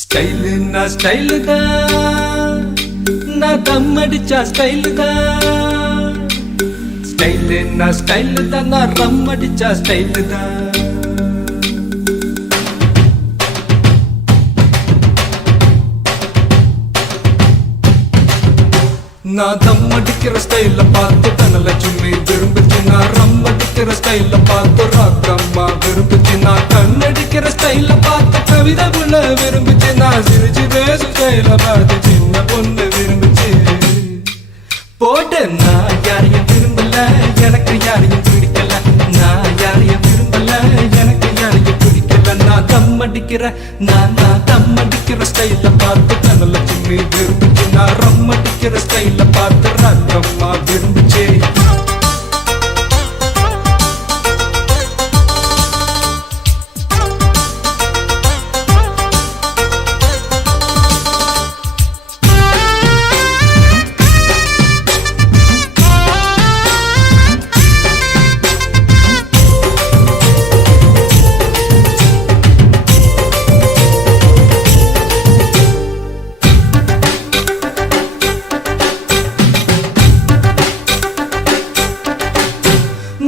ஸ்டைலுன்னா style தான், நான் தம் அடிச்சா ஸ்டைலு தான். ஸ்டைலுன்னா ஸ்டைலு தான், நான் ரம் அடிச்சா ஸ்டைலு தான். நான் தம் அடிக்கிற ஸ்டைல பார்த்து தனலட்சுமி விரும்புச்சு. நான் ரம் அடிக்கிற ஸ்டைல பார்த்து ராக்கம்மா விரும்புச்சு. நான் கண்ணடிக்கிற ஸ்டைல பார்த்து கவிதை புள்ள விரும்புச்சு. நான் சிரிச்சு பேசும் ஸ்டைல பார்த்து சின்ன பொண்ணு விரும்புச்சு. போட்டு நான் யாரையும் விரும்பல, எனக்கு யாரையும் பிடிக்கல. நான் யாரையும் விரும்பல, எனக்கு யாரையும் பிடிக்கல. நான் தம் அடிக்கிற நான் தம் அடிக்கிற ஸ்டைல பார்த்து தனலட்சுமி விரும்புச்சு. நான் ரம் அடிக்கிற ஸ்டைல பார்த்து ராக்கம்மா விரும்புச்சு.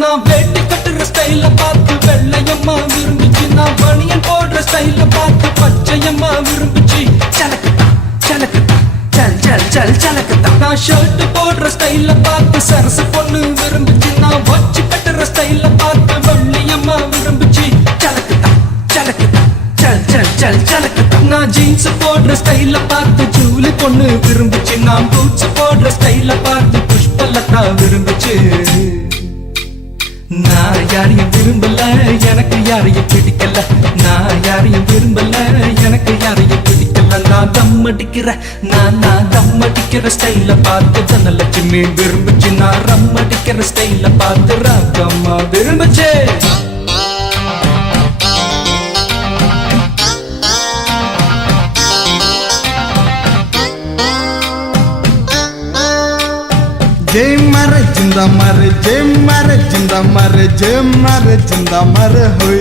நான் வேட்டி கட்டுற ஸ்டைல பார்த்து வெள்ளையம்மா விரும்புச்சு. நான் பனியன் போடுற ஸ்டைல பார்த்து பச்சையம்மா விரும்புச்சு. சலக்கத்தா சலக்கத்தா சல் சல் சல் சலக்கத்தா. நான் ஷர்ட் போடுற ஸ்டைல பார்த்து சரசு பொண்ணு விரும்புச்சு. நான் வாட்ச் கட்டுற ஸ்டைல பார்த்து வெள்ளையம்மா விரும்புச்சு. சலக்கத்தா சலக்கத்தா சல் சல் சல் சலக்கத்தா. நான் ஜீன்ஸ் போடுற ஸ்டைல பார்த்து ஜூலி பொண்ணு விரும்புச்சு. நான் பூட்ஸ் போடுற ஸ்டைல பார்த்து புஷ்பலதா விரும்புச்சு. நான் யாரையும் விரும்பல, எனக்கு யாரையும் பிடிக்கல. நான் யாரையும் விரும்பல, எனக்கு யாரையும் பிடிக்கல. நான் தம் அடிக்கிற நான் தம் அடிக்கிற ஸ்டைல பார்த்து தனலட்சுமி விரும்புச்சு. நான் ரம் அடிக்கிற ஸ்டைல பார்த்து ராக்கம்மா விரும்புச்சு. जय मारे जिंदा मारे जय मारे जिंदा मारे जय मारे जिंदा मारे होय.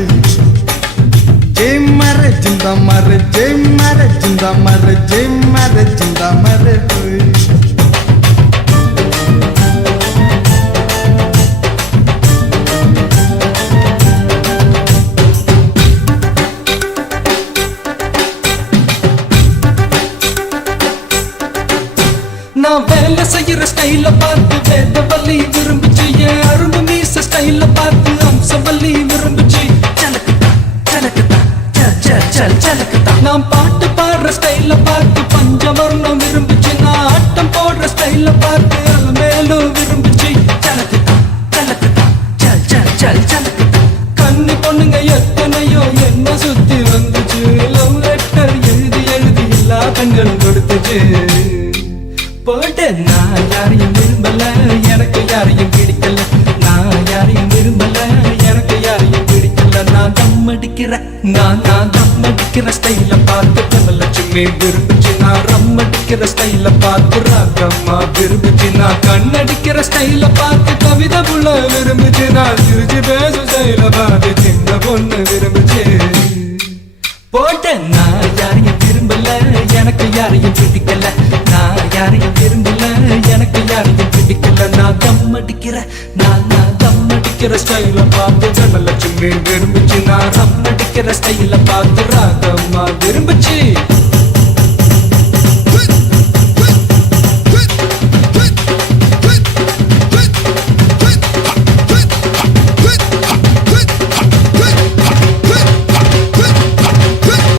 जय मारे जिंदा मारे जय मारे जिंदा मारे जय मारे जिंदा मारे होय. நான் வேலை செய்யற ஸ்டைல பார்த்து வேதவல்லி விரும்புச்சு. என் அரும்பு மீச ஸ்டைல பார்த்து அம்சவல்லி விரும்புச்சு. சலக்கத்தா சலக்கத்தா சல் சல் சல் சலக்கத்தா. நான் பாட்டு பாடுற ஸ்டைல பார்த்து பஞ்சவர்ணம் விரும்புச்சு. நான் ஆட்டம் போடுற ஸ்டைல பார்த்து அலமேலும் விரும்புச்சு. சலக்கத்தா சலக்கத்தா சல் சல் சல் சலக்கத்தா. கண்ணு பொண்ணுங்க எத்தனையோ என்ன சுத்தி வந்துச்சு. லவ் லெட்டர் எழுதி எழுதி எல்லா கண்களும் கொடுத்துச்சு. போட்டு நான் யாரையும் விரும்பல, எனக்கு யாரையும் பிடிக்கல. நான் யாரையும் விரும்பல, எனக்கு யாரையும் பிடிக்கல. நான் தம் அடிக்கிற நான் தம் அடிக்கிற ஸ்டைல பார்த்து தனலட்சுமி விரும்புச்சு. நான் ரம் அடிக்கிற ஸ்டைல பார்த்து ராக்கம்மா விரும்புச்சு. நான் கண்ணடிக்கிற ஸ்டைல பார்த்து கவிதை புள்ள விரும்புச்சு. நான் சிரிச்சு பேசும் ஸ்டைல பார்த்து சின்ன பொண்ணு விரும்புச்சு. போட்டு நான் யாரையும் விரும்பல, எனக்கு யாரையும் பிடிக்கல. நான் யாரையும் விரும்பல, எனக்கு யாரையும் பிடிக்கல. நான் தம் அடிக்கிற நான் தம் அடிக்கிற ஸ்டைல பார்த்து தனலட்சுமி விரும்புச்சு. நான் ரம் அடிக்கிற ஸ்டைல பார்த்து ராக்கம்மா விரும்புச்சு.